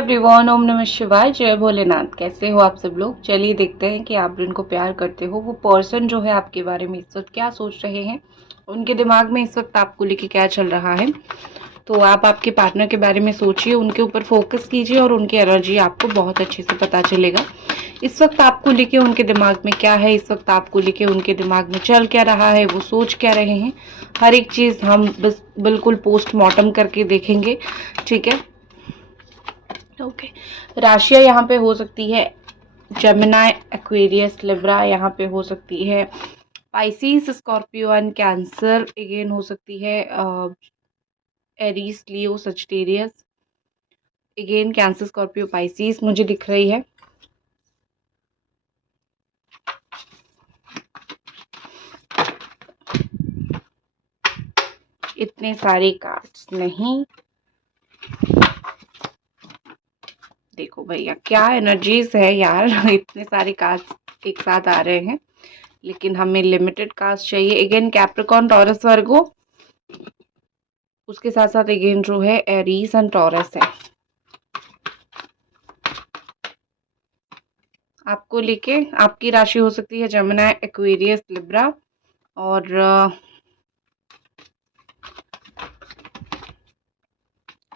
Everyone, ओम नमः शिवाय, जय भोलेनाथ। कैसे हो आप सब लोग? चलिए देखते हैं कि आप जिनको प्यार करते हो वो पर्सन जो है आपके बारे में इस वक्त क्या सोच रहे हैं, उनके दिमाग में इस वक्त आपको लेके क्या चल रहा है। तो आप आपके पार्टनर के बारे में सोचिए, उनके ऊपर फोकस कीजिए और उनकी एनर्जी आपको बहुत अच्छे से पता चलेगा। इस वक्त आपको लेके उनके दिमाग में क्या है, इस वक्त आपको लेके उनके दिमाग में चल क्या रहा है, वो सोच क्या रहे हैं, हर एक चीज़ हम बस बिल्कुल पोस्टमार्टम करके देखेंगे। ठीक है, ओके। राशियां यहाँ पे हो सकती है जेमिनाई, एक्वेरियस, लिब्रा, यहाँ पे हो सकती है Pisces, Scorpio and Cancer, again हो सकती है Aries, Leo, Sagittarius, again Cancer, Scorpio, Pisces मुझे दिख रही है। इतने सारे कार्ड्स नहीं, देखो भैया क्या एनर्जीज है यार इतने सारे कार्ड्स एक साथ आ रहे हैं, लेकिन हमें लिमिटेड कार्ड्स चाहिए। अगेन कैप्रिकॉर्न, टॉरस, वर्गो, उसके साथ साथ अगेन जो है एरीज एंड टॉरस है। आपको लेके आपकी राशि हो सकती है जेमिनी, एक्वेरियस, लिब्रा, और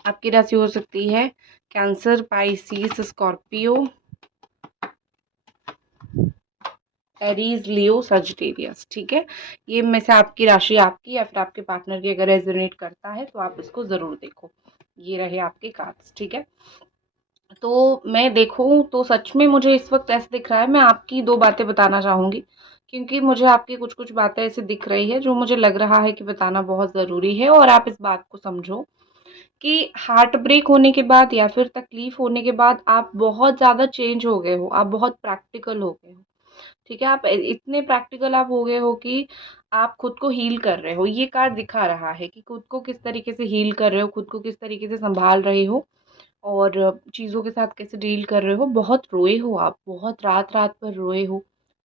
आपकी राशि हो सकती है cancer, Pisces, Scorpio, Aries, Leo, Sagittarius. ठीक है, ये में से आपकी राशि आपकी या फिर आपके पार्टनर की अगर रेजोनेट करता है तो आप इसको जरूर देखो। ये रहे आपके कार्ड्स। ठीक है, तो मैं देखूं तो सच में मुझे इस वक्त ऐसा दिख रहा है, मैं आपकी दो बातें बताना चाहूंगी, क्योंकि मुझे आपकी कुछ कुछ बातें ऐसे दिख रही है जो मुझे लग रहा है कि बताना बहुत ज़रूरी है। और आप इस बात को समझो कि हार्ट ब्रेक होने के बाद या फिर तकलीफ होने के बाद आप बहुत ज़्यादा चेंज हो गए हो, आप बहुत प्रैक्टिकल हो गए हो। ठीक है, आप इतने प्रैक्टिकल आप हो गए हो कि आप खुद को हील कर रहे हो। ये कार्ड दिखा रहा है कि खुद को किस तरीके से हील कर रहे हो, खुद को किस तरीके से संभाल रहे हो और चीज़ों के साथ कैसे डील कर रहे हो। बहुत रोए हो आप, बहुत रात रात भर रोए हो,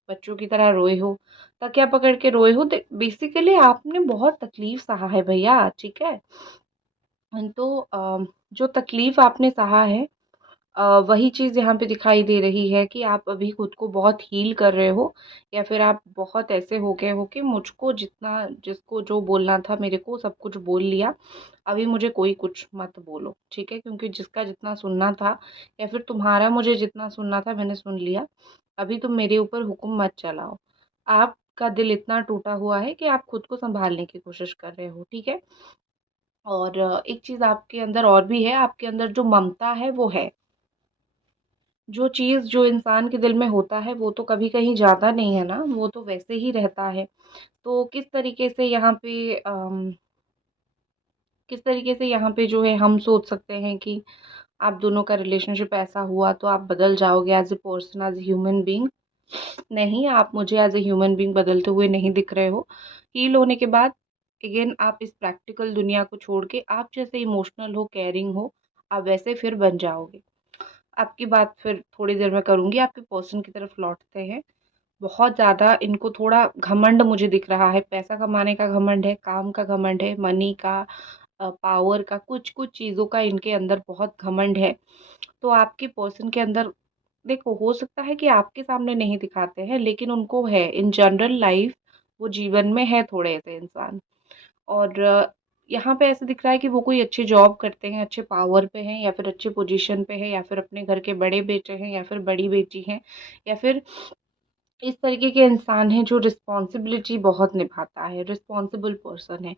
बच्चों की तरह रोए हो, तकिया पकड़ के रोए हो। बेसिकली आपने बहुत तकलीफ सहा है भैया। ठीक है, तो जो तकलीफ आपने सहा है, वही चीज़ यहाँ पे दिखाई दे रही है कि आप अभी खुद को बहुत हील कर रहे हो, या फिर आप बहुत ऐसे हो गए हो कि मुझको जितना, जिसको जो बोलना था मेरे को सब कुछ बोल लिया, अभी मुझे कोई कुछ मत बोलो। ठीक है, क्योंकि जिसका जितना सुनना था या फिर तुम्हारा मुझे जितना सुनना था मैंने सुन लिया, अभी तुम मेरे ऊपर हुक्म मत चलाओ। आपका दिल इतना टूटा हुआ है कि आप खुद को संभालने की कोशिश कर रहे हो। ठीक है, और एक चीज़ आपके अंदर और भी है, आपके अंदर जो ममता है वो है। जो चीज़ जो इंसान के दिल में होता है वो तो कभी कहीं जाता नहीं है ना, वो तो वैसे ही रहता है। तो किस तरीके से यहाँ पे जो है हम सोच सकते हैं कि आप दोनों का रिलेशनशिप ऐसा हुआ तो आप बदल जाओगे as a person, as a human being. नहीं, आप मुझे एज ए ह्यूमन बीइंग बदलते हुए नहीं दिख रहे हो। हील होने के बाद अगेन आप इस प्रैक्टिकल दुनिया को छोड़ के आप जैसे इमोशनल हो, केयरिंग हो, आप वैसे फिर बन जाओगे। आपकी बात फिर थोड़ी देर में करूंगी। आपके पर्सन की तरफ लौटते हैं। बहुत ज़्यादा इनको थोड़ा घमंड मुझे दिख रहा है, पैसा कमाने का घमंड है, काम का घमंड है, मनी का, पावर का, कुछ कुछ चीज़ों का इनके अंदर बहुत घमंड है। तो आपके पर्सन के अंदर, देखो हो सकता है कि आपके सामने नहीं दिखाते हैं, लेकिन उनको है इन जनरल लाइफ, वो जीवन में है थोड़े ऐसे इंसान। और यहाँ पे ऐसा दिख रहा है कि वो कोई अच्छी जॉब करते हैं, अच्छे पावर पे हैं, या फिर अच्छे पोजीशन पे है, या फिर अपने घर के बड़े बेटे हैं, या फिर बड़ी बेटी हैं, या फिर इस तरीके के इंसान हैं जो रिस्पॉन्सिबिलिटी बहुत निभाता है, रिस्पॉन्सिबल पर्सन है।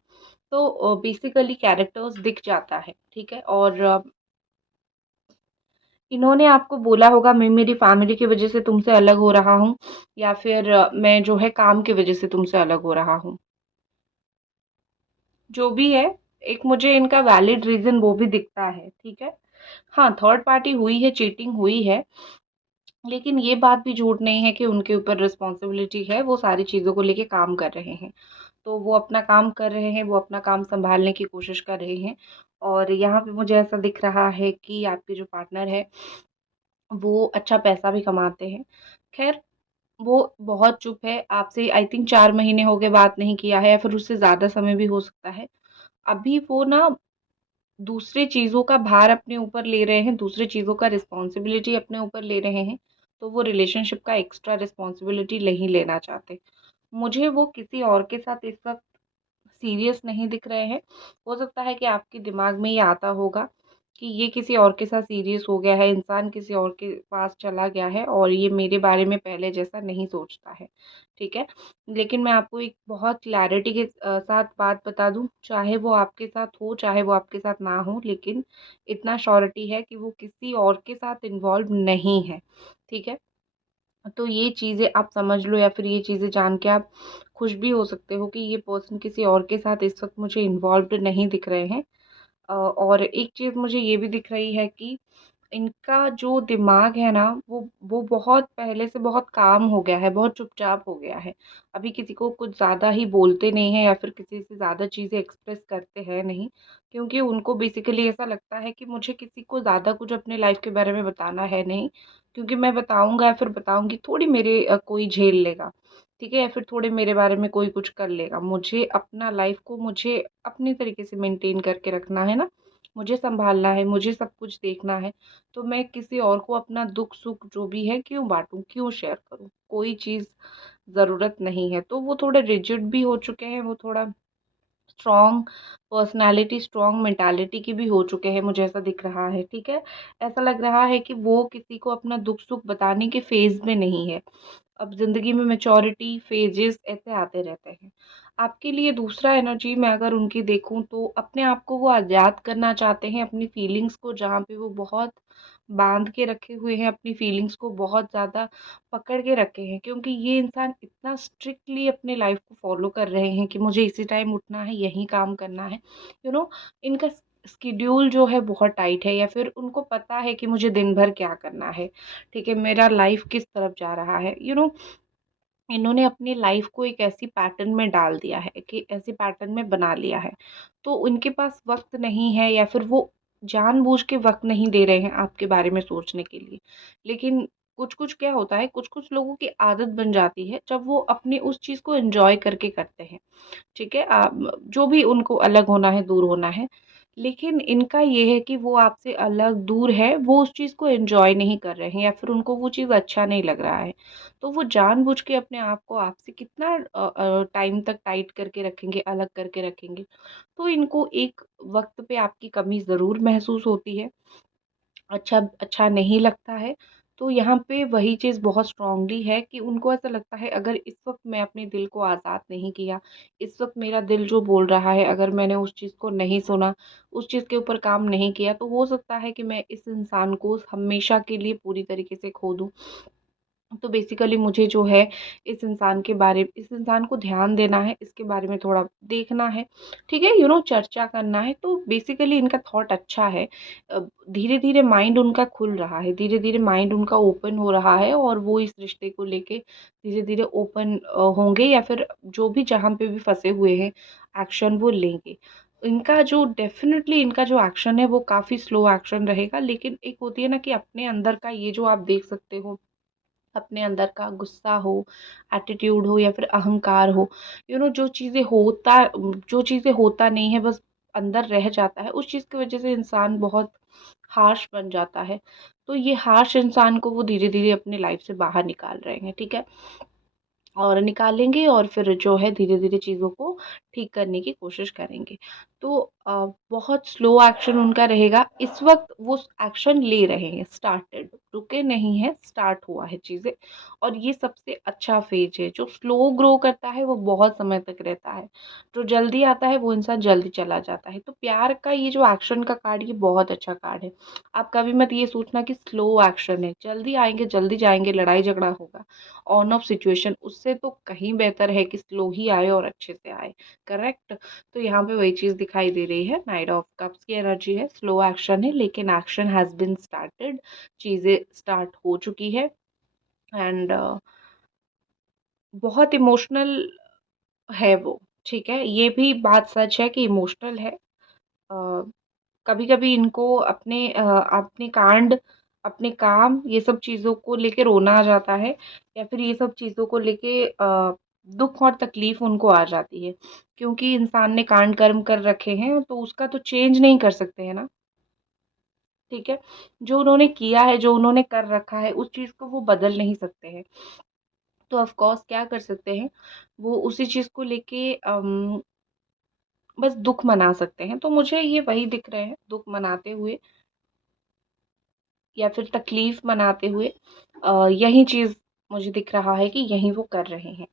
तो बेसिकली कैरेक्टर्स दिख जाता है। ठीक है, और इन्होंने आपको बोला होगा मैं मेरी फैमिली की वजह से तुमसे अलग हो रहा हूँ, या फिर मैं जो है काम की वजह से तुमसे अलग हो रहा हूँ। जो भी है, एक मुझे इनका वैलिड रीजन वो भी दिखता है। ठीक है, हाँ थर्ड पार्टी हुई है, चीटिंग हुई है, लेकिन ये बात भी झूठ नहीं है कि उनके ऊपर रिस्पॉन्सिबिलिटी है, वो सारी चीज़ों को लेके काम कर रहे हैं। तो वो अपना काम कर रहे हैं, वो अपना काम संभालने की कोशिश कर रहे हैं। और यहाँ पे मुझे ऐसा दिख रहा है कि आपके जो पार्टनर है वो अच्छा पैसा भी कमाते हैं। खैर, वो बहुत चुप है आपसे, आई थिंक 4 महीने हो गए बात नहीं किया है, या फिर उससे ज़्यादा समय भी हो सकता है। अभी वो ना दूसरी चीज़ों का भार अपने ऊपर ले रहे हैं, दूसरी चीज़ों का रिस्पॉन्सिबिलिटी अपने ऊपर ले रहे हैं, तो वो रिलेशनशिप का एक्स्ट्रा रिस्पॉन्सिबिलिटी नहीं लेना चाहते। मुझे वो किसी और के साथ इस वक़्त सीरियस नहीं दिख रहे हैं। हो सकता है कि आपके दिमाग में ये आता होगा कि ये किसी और के साथ सीरियस हो गया है, इंसान किसी और के पास चला गया है और ये मेरे बारे में पहले जैसा नहीं सोचता है, ठीक है? लेकिन मैं आपको एक बहुत क्लैरिटी के साथ बात बता दूँ, चाहे वो आपके साथ हो, चाहे वो आपके साथ ना हो, लेकिन इतना श्योरिटी है कि वो किसी और के साथ इन्वॉल्व नहीं है, ठीक है? तो ये चीज़ें आप समझ लो या फिर ये चीज़ें जान के आप खुश भी हो सकते हो कि ये पर्सन किसी और के साथ इस वक़्त मुझे इन्वॉल्व्ड नहीं दिख रहे हैं। और एक चीज़ मुझे ये भी दिख रही है कि इनका जो दिमाग है ना वो बहुत पहले से बहुत काम हो गया है, बहुत चुपचाप हो गया है। अभी किसी को कुछ ज़्यादा ही बोलते नहीं हैं या फिर किसी से ज़्यादा चीज़ें एक्सप्रेस करते हैं नहीं, क्योंकि उनको बेसिकली ऐसा लगता है कि मुझे किसी को ज़्यादा कुछ अपने लाइफ़ के बारे में बताना है नहीं, क्योंकि मैं बताऊँगा या फिर बताऊँगी थोड़ी मेरे कोई झेल लेगा, ठीक है? या फिर थोड़े मेरे बारे में कोई कुछ कर लेगा। मुझे अपना लाइफ़ को मुझे अपने तरीके से मेंटेन करके रखना है ना, मुझे सँभालना है, मुझे सब कुछ देखना है। तो मैं किसी और को अपना दुख-सुख जो भी है क्यों बाँटूँ, क्यों शेयर करूँ? कोई चीज़ ज़रूरत नहीं है। तो वो थोड़े रिजिड भी हो चुके हैं, वो थोड़ा स्ट्रॉन्ग पर्सनैलिटी, स्ट्रॉन्ग मेंटालिटी के भी हो चुके हैं, मुझे ऐसा दिख रहा है, ठीक है? ऐसा लग रहा है कि वो किसी को अपना दुख-सुख बताने के फ़ेज़ में नहीं है। अब ज़िंदगी में मैच्योरिटी, फ़ेजेज़ ऐसे आते रहते हैं। आपके लिए दूसरा एनर्जी मैं अगर उनकी देखूँ तो अपने आप को वो आज़ाद करना चाहते हैं अपनी फीलिंग्स को, जहाँ पे वो बहुत बाँध के रखे हुए हैं, अपनी फीलिंग्स को बहुत ज़्यादा पकड़ के रखे हैं, क्योंकि ये इंसान इतना स्ट्रिक्टली अपने लाइफ़ को फ़ॉलो कर रहे हैं कि मुझे इसी टाइम उठना है, यही काम करना है। यू नो इनका शेड्यूल जो है बहुत टाइट है, या फिर उनको पता है कि मुझे दिन भर क्या करना है, ठीक है? मेरा लाइफ़ किस तरफ जा रहा है, इन्होंने अपनी लाइफ को एक ऐसी पैटर्न में डाल दिया है कि ऐसी पैटर्न में बना लिया है। तो उनके पास वक़्त नहीं है या फिर वो जानबूझ के वक़्त नहीं दे रहे हैं आपके बारे में सोचने के लिए। लेकिन कुछ-कुछ क्या होता है, कुछ-कुछ लोगों की आदत बन जाती है जब वो अपनी उस चीज़ को एन्जॉय करके करते हैं। ठीक है? जो भी उनको अलग होना है, दूर होना है। लेकिन इनका ये है कि वो आपसे अलग दूर है, वो उस चीज़ को एन्जॉय नहीं कर रहे हैं या फिर उनको वो चीज़ अच्छा नहीं लग रहा है। तो वो जानबूझ के अपने आप को आपसे कितना टाइम तक टाइट करके रखेंगे, अलग करके रखेंगे। तो इनको एक वक़्त पे आपकी कमी ज़रूर महसूस होती है। अच्छा अच्छा नहीं लगता है। तो यहाँ पे वही चीज़ बहुत स्ट्रॉन्गली है कि उनको ऐसा लगता है, अगर इस वक़्त मैं अपने दिल को आज़ाद नहीं किया, इस वक़्त मेरा दिल जो बोल रहा है अगर मैंने उस चीज़ को नहीं सुना, उस चीज़ के ऊपर काम नहीं किया, तो हो सकता है कि मैं इस इंसान को हमेशा के लिए पूरी तरीके से खो दूँ। तो बेसिकली मुझे जो है इस इंसान को ध्यान देना है, इसके बारे में थोड़ा देखना है, ठीक है? चर्चा करना है। तो बेसिकली इनका थॉट अच्छा है। धीरे-धीरे माइंड उनका खुल रहा है, धीरे-धीरे माइंड उनका ओपन हो रहा है और वो इस रिश्ते को लेके धीरे-धीरे ओपन होंगे या फिर जो भी जहाँ पे भी फँसे हुए हैं, एक्शन वो लेंगे। इनका जो एक्शन है वो काफ़ी स्लो एक्शन रहेगा, लेकिन एक होती है ना कि अपने अंदर का ये जो आप देख सकते हो, अपने अंदर का गुस्सा हो, एटीट्यूड हो या फिर अहंकार हो, जो चीज़ें होता नहीं है, बस अंदर रह जाता है, उस चीज़ की वज़ह से इंसान बहुत हार्श बन जाता है। तो ये हार्श इंसान को वो धीरे-धीरे अपनी लाइफ़ से बाहर निकाल रहे हैं, ठीक है? और निकालेंगे और फिर जो है धीरे-धीरे चीज़ों को ठीक करने की कोशिश करेंगे। तो बहुत स्लो एक्शन उनका रहेगा। इस वक़्त वो एक्शन ले रहे हैं, स्टार्टेड, रुके नहीं हैं, स्टार्ट हुआ है चीज़ें, और ये सबसे अच्छा फ़ेज़ है। जो स्लो ग्रो करता है वो बहुत समय तक रहता है। जो जल्दी आता है वो इंसान जल्दी चला जाता है। तो प्यार का ये जो एक्शन का कार्ड, ये बहुत अच्छा कार्ड है। आप कभी मत ये सोचना कि स्लो एक्शन है, जल्दी आएँगे, जल्दी जाएँगे, लड़ाई झगड़ा होगा। ऑन ऑफ सिचुएशन उससे तो कहीं बेहतर है कि स्लो ही आए और अच्छे से आए, करेक्ट? तो यहाँ पे वही चीज़ दिखाई दे रही है। नाइट ऑफ कप्स की एनर्जी है, स्लो एक्शन है, लेकिन एक्शन हैज़ बीन स्टार्टेड, चीज़ें स्टार्ट हो चुकी है। एंड बहुत इमोशनल है वो, ठीक है? ये भी बात सच है कि इमोशनल है। कभी-कभी इनको अपने कांड, अपने काम, ये सब चीज़ों को लेके रोना आ जाता है, या फिर ये सब चीज़ों को लेके दुख और तकलीफ उनको आ जाती है, क्योंकि इंसान ने कांड कर्म कर रखे हैं तो उसका तो चेंज नहीं कर सकते हैं ना। ठीक है, जो उन्होंने किया है, जो उन्होंने कर रखा है, उस चीज को वो बदल नहीं सकते हैं। तो ऑफ कोर्स क्या कर सकते हैं, वो उसी चीज को लेके बस दुख मना सकते हैं। तो मुझे ये वही दिख रहे हैं, दुख मनाते हुए या फिर तकलीफ मनाते हुए, यही चीज मुझे दिख रहा है कि यही वो कर रहे हैं।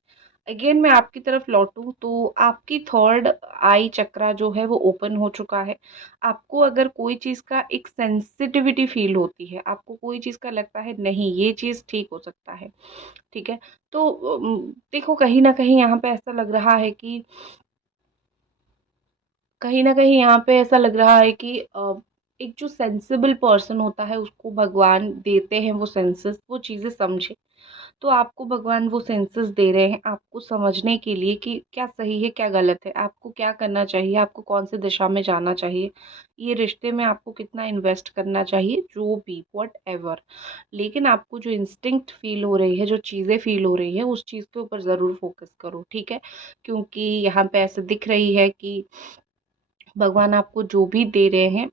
अगेन मैं आपकी तरफ लौटूं तो आपकी थर्ड आई चक्रा जो है वो ओपन हो चुका है। आपको अगर कोई चीज का एक सेंसिटिविटी फील होती है, आपको कोई चीज का लगता है नहीं ये चीज ठीक हो सकता है, ठीक है, तो देखो कहीं ना कहीं यहाँ पे ऐसा लग रहा है कि कहीं न कहीं यहाँ पे ऐसा लग रहा है कि एक जो सेंसिबल पर्सन होता है उसको भगवान देते हैं वो सेंसेस, वो चीज़ें समझे। तो आपको भगवान वो सेंसेस दे रहे हैं आपको समझने के लिए कि क्या सही है, क्या गलत है, आपको क्या करना चाहिए, आपको कौन सी दिशा में जाना चाहिए, ये रिश्ते में आपको कितना इन्वेस्ट करना चाहिए, जो भी व्हाटएवर। लेकिन आपको जो इंस्टिंक्ट फ़ील हो रही है, जो चीज़ें फ़ील हो रही है, उस चीज़ के ऊपर ज़रूर फ़ोकस करो, ठीक है? क्योंकि यहाँ पे ऐसे दिख रही है कि भगवान आपको जो भी दे रहे हैं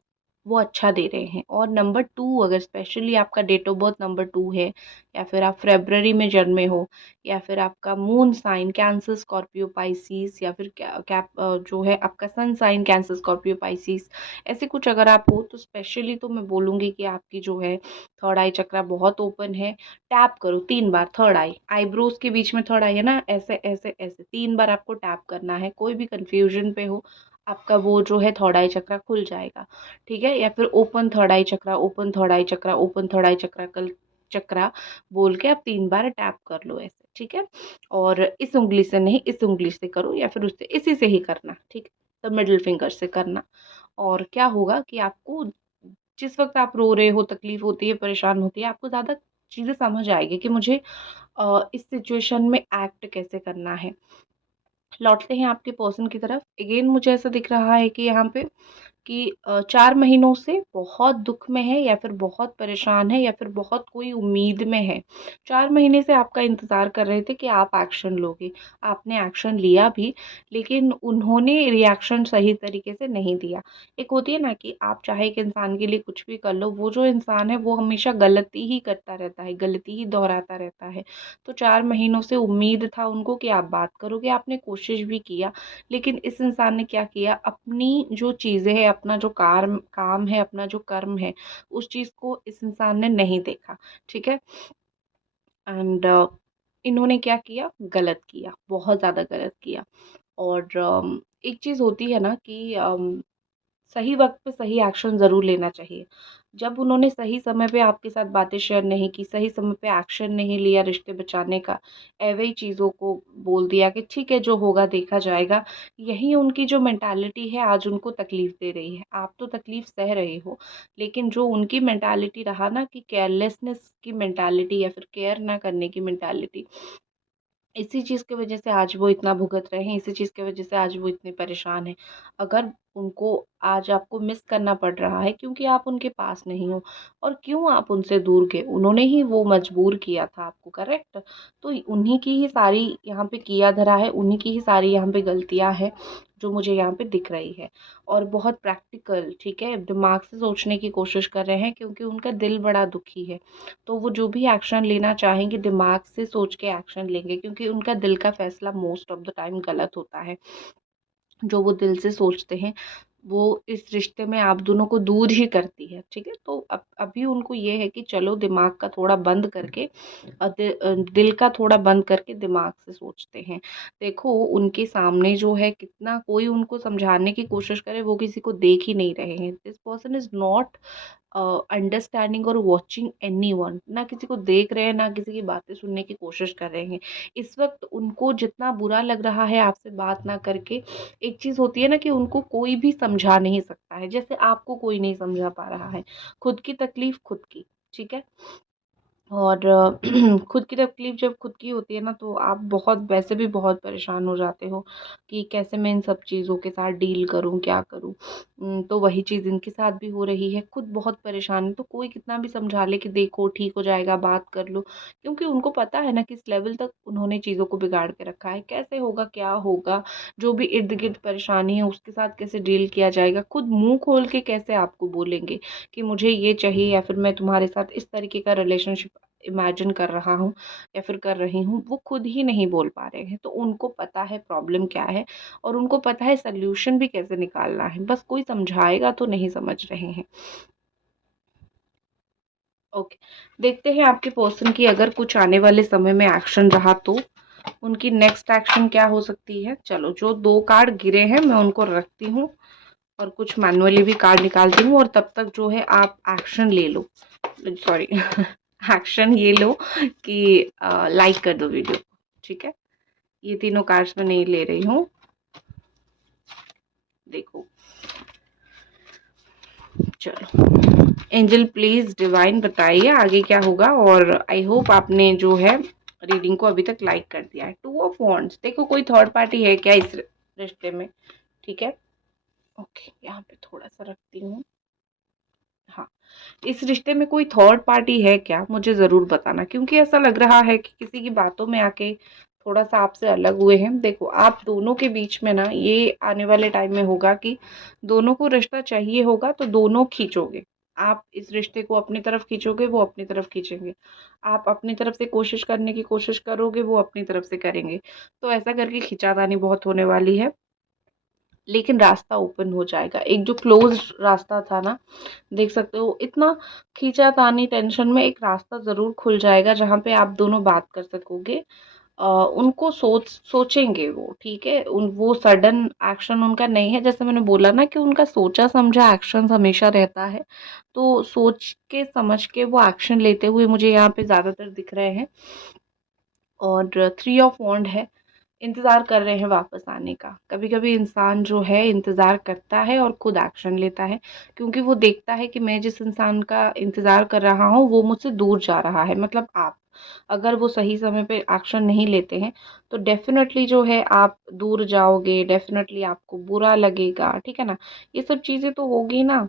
वो अच्छा दे रहे हैं। और नंबर टू, अगर स्पेशली आपका date of birth number two है, या फिर आप फरवरी में जन्मे हो, या फिर आपका moon sign Cancer Scorpio Pisces, या फिर जो है आपका sun sign Cancer Scorpio Pisces, ऐसे कुछ अगर आप हो तो स्पेशली तो मैं बोलूँगी कि आपकी जो है थर्ड आई चक्रा बहुत ओपन है। टैप करो 3 बार थर्ड आई, आईब्रोज के बीच में थर्ड आई है ना, ऐसे ऐसे ऐसे 3 बार आपको टैप करना है। कोई भी कंफ्यूजन पे हो, आपका वो जो है थर्ड आई चक्रा खुल जाएगा, ठीक है? या फिर ओपन थर्ड आई चक्रा, ओपन थर्ड आई चक्रा, ओपन थर्ड आई चक्रा, कल चक्रा बोल के आप 3 बार टैप कर लो ऐसे, ठीक है? और इस उंगली से नहीं, इस उंगली से करो, या फिर उससे इसी से ही करना, ठीक है? तो मिडिल फिंगर से करना। और क्या होगा कि आपको जिस वक्त आप रो रहे हो, तकलीफ होती है, परेशान होती है, आपको ज़्यादा चीज़ें समझ आएगी कि मुझे इस सिचुएशन में एक्ट कैसे करना है। लौटते हैं आपके पर्सन की तरफ। अगेन मुझे ऐसा दिख रहा है कि यहाँ पे कि 4 महीनों से बहुत दुख में है, या फिर बहुत परेशान है, या फिर बहुत कोई उम्मीद में है। 4 महीने से आपका इंतज़ार कर रहे थे कि आप एक्शन लोगे। आपने एक्शन लिया भी, लेकिन उन्होंने रिएक्शन सही तरीके से नहीं दिया। एक होती है ना कि आप चाहे एक इंसान के लिए कुछ भी कर लो, वो जो इंसान है वो हमेशा गलती ही करता रहता है, गलती ही दोहराता रहता है। तो 4 महीनों से उम्मीद था उनको कि आप बात करोगे, आपने कोशिश भी किया, लेकिन इस इंसान ने क्या किया, अपनी जो चीज़ें हैं, अपना जो काम है, अपना जो कर्म है, उस चीज़ को इस इंसान ने नहीं देखा, ठीक है? एंड इन्होंने क्या किया, गलत किया, बहुत ज़्यादा गलत किया। और एक चीज़ होती है ना कि सही वक़्त पे सही एक्शन ज़रूर लेना चाहिए। जब उन्होंने सही समय पे आपके साथ बातें शेयर नहीं की, सही समय पे एक्शन नहीं लिया रिश्ते बचाने का, एवे ही चीज़ों को बोल दिया कि ठीक है जो होगा देखा जाएगा, यही उनकी जो मेंटालिटी है आज उनको तकलीफ़ दे रही है। आप तो तकलीफ़ सह रहे हो, लेकिन जो उनकी मेंटालिटी रहा ना कि केयरलेसनेस की मेंटालिटी, या फिर केयर ना करने की मेंटालिटी, इसी चीज़ की वजह से आज वो इतना भुगत रहे हैं, इसी चीज़ की वजह से आज वो इतने परेशान हैं। अगर उनको आज आपको मिस करना पड़ रहा है क्योंकि आप उनके पास नहीं हो, और क्यों आप उनसे दूर गए, उन्होंने ही वो मजबूर किया था आपको, करेक्ट? तो उन्हीं की ही सारी यहाँ पे किया धरा है, उन्हीं की ही सारी यहाँ पे गलतियाँ हैं जो मुझे यहाँ पे दिख रही है। और बहुत प्रैक्टिकल, ठीक है, दिमाग से सोचने की कोशिश कर रहे हैं क्योंकि उनका दिल बड़ा दुखी है। तो वो जो भी एक्शन लेना चाहेंगे दिमाग से सोच के एक्शन लेंगे, क्योंकि उनका दिल का फैसला मोस्ट ऑफ द टाइम गलत होता है। जो वो दिल से सोचते हैं वो इस रिश्ते में आप दोनों को दूर ही करती है, ठीक है? तो अब अभी उनको ये है कि चलो दिमाग का थोड़ा बंद करके दिल का थोड़ा बंद करके दिमाग से सोचते हैं। देखो उनके सामने जो है कितना कोई उनको समझाने की कोशिश करे, वो किसी को देख ही नहीं रहे हैं। This person is not understanding और वॉचिंग एनीवन, ना किसी को देख रहे हैं, ना किसी की बातें सुनने की कोशिश कर रहे हैं। इस वक्त उनको जितना बुरा लग रहा है आपसे बात ना करके, एक चीज़ होती है ना कि उनको कोई भी समझा नहीं सकता है, जैसे आपको कोई नहीं समझा पा रहा है। खुद की तकलीफ खुद की, ठीक है? और खुद की तकलीफ जब खुद की होती है ना, तो आप बहुत वैसे भी बहुत परेशान हो जाते हो कि कैसे मैं इन सब चीज़ों के साथ डील करूँ, क्या करूँ। तो वही चीज़ इनके साथ भी हो रही है, खुद बहुत परेशान है, तो कोई कितना भी समझा ले कि देखो ठीक हो जाएगा, बात कर लो, क्योंकि उनको पता है ना किस लेवल तक उन्होंने चीज़ों को बिगाड़ के रखा है, कैसे होगा, क्या होगा, जो भी इर्द गिर्द परेशानी है उसके साथ कैसे डील किया जाएगा, खुद मुंह खोल के कैसे आपको बोलेंगे कि मुझे ये चाहिए, या फिर मैं तुम्हारे साथ इस तरीके का रिलेशनशिप इमेजिन कर रहा हूँ या फिर कर रही हूँ, वो खुद ही नहीं बोल पा रहे हैं। तो उनको पता है प्रॉब्लम क्या है, और उनको पता है सल्यूशन भी कैसे निकालना है, बस कोई समझाएगा तो नहीं समझ रहे हैं। ओके, देखते हैं आपके पर्सन की अगर कुछ आने वाले समय में एक्शन रहा तो उनकी नेक्स्ट एक्शन क्या हो सकती है। चलो, जो 2 कार्ड गिरे हैं मैं उनको रखती हूँ और कुछ मैनुअली भी कार्ड निकालती हूँ, और तब तक जो है आप एक्शन ले लो, सॉरी एक्शन ये लो कि लाइक कर दो वीडियो को, ठीक है। ये तीनों कार्ड्स मैं नहीं ले रही हूँ, देखो। चलो, एंजल प्लीज डिवाइन बताइए आगे क्या होगा, और आई होप आपने जो है रीडिंग को अभी तक लाइक कर दिया है। 2 ऑफ वॉन्ड्स, देखो कोई थर्ड पार्टी है क्या इस रिश्ते में, ठीक है। ओके, यहाँ पे थोड़ा सा रखती हूँ। हाँ, इस रिश्ते में कोई थर्ड पार्टी है क्या, मुझे ज़रूर बताना, क्योंकि ऐसा लग रहा है कि किसी की बातों में आके थोड़ा सा आपसे अलग हुए हैं। देखो, आप दोनों के बीच में ना ये आने वाले टाइम में होगा कि दोनों को रिश्ता चाहिए होगा, तो दोनों खींचोगे। आप इस रिश्ते को अपनी तरफ खींचोगे, वो अपनी तरफ खींचेंगे। आप अपनी तरफ से कोशिश करने की कोशिश करोगे, वो अपनी तरफ से करेंगे। तो ऐसा करके खींचातानी बहुत होने वाली है, लेकिन रास्ता ओपन हो जाएगा। एक जो क्लोज रास्ता था ना, देख सकते हो, इतना खींचातानी टेंशन में एक रास्ता ज़रूर खुल जाएगा जहाँ पे आप दोनों बात कर सकोगे। उनको सोचेंगे वो, ठीक है। उन वो सडन एक्शन उनका नहीं है, जैसे मैंने बोला ना कि उनका सोचा समझा एक्शन हमेशा रहता है। तो सोच के समझ के वो एक्शन लेते हुए मुझे यहाँ पे ज़्यादातर दिख रहे हैं। और 3 ऑफ वॉन्ड है, इंतज़ार कर रहे हैं वापस आने का। कभी-कभी इंसान जो है इंतज़ार करता है और खुद एक्शन लेता है, क्योंकि वो देखता है कि मैं जिस इंसान का इंतज़ार कर रहा हूँ वो मुझसे दूर जा रहा है, मतलब आप। अगर वो सही समय पे एक्शन नहीं लेते हैं तो डेफ़िनेटली जो है आप दूर जाओगे, डेफ़िनेटली आपको बुरा लगेगा, ठीक है ना? ये सब चीज़ें तो होगी ना।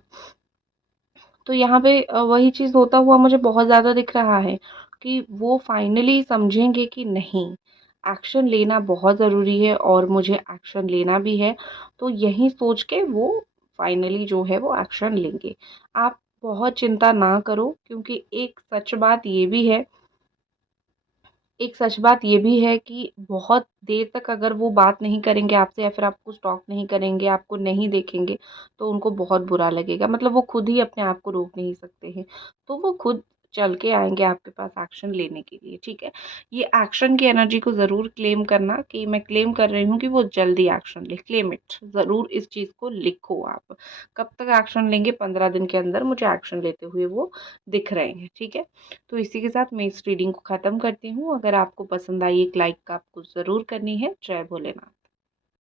तो यहाँ पे वही चीज़ होता हुआ मुझे बहुत ज़्यादा दिख रहा है कि वो फाइनली समझेंगे कि नहीं, एक्शन लेना बहुत ज़रूरी है और मुझे एक्शन लेना भी है। तो यही सोच के वो फाइनली जो है वो एक्शन लेंगे। आप बहुत चिंता ना करो, क्योंकि एक सच बात ये भी है कि बहुत देर तक अगर वो बात नहीं करेंगे आपसे, या फिर आपको स्टॉक नहीं करेंगे, आपको नहीं देखेंगे, तो उनको बहुत बुरा लगेगा। मतलब वो खुद ही अपने आप को रोक नहीं सकते हैं, तो वो खुद चल के आएंगे आपके पास एक्शन लेने के लिए, ठीक है। ये एक्शन की एनर्जी को ज़रूर क्लेम करना कि मैं क्लेम कर रही हूँ कि वो जल्दी एक्शन ले, क्लेम इट, ज़रूर इस चीज़ को लिखो आप। कब तक एक्शन लेंगे, 15 दिन के अंदर मुझे एक्शन लेते हुए वो दिख रहे हैं, ठीक है। तो इसी के साथ मैं इस रीडिंग को ख़त्म करती हूँ। अगर आपको पसंद आई, एक लाइक आपको ज़रूर करनी है। जय भोलेनाथ।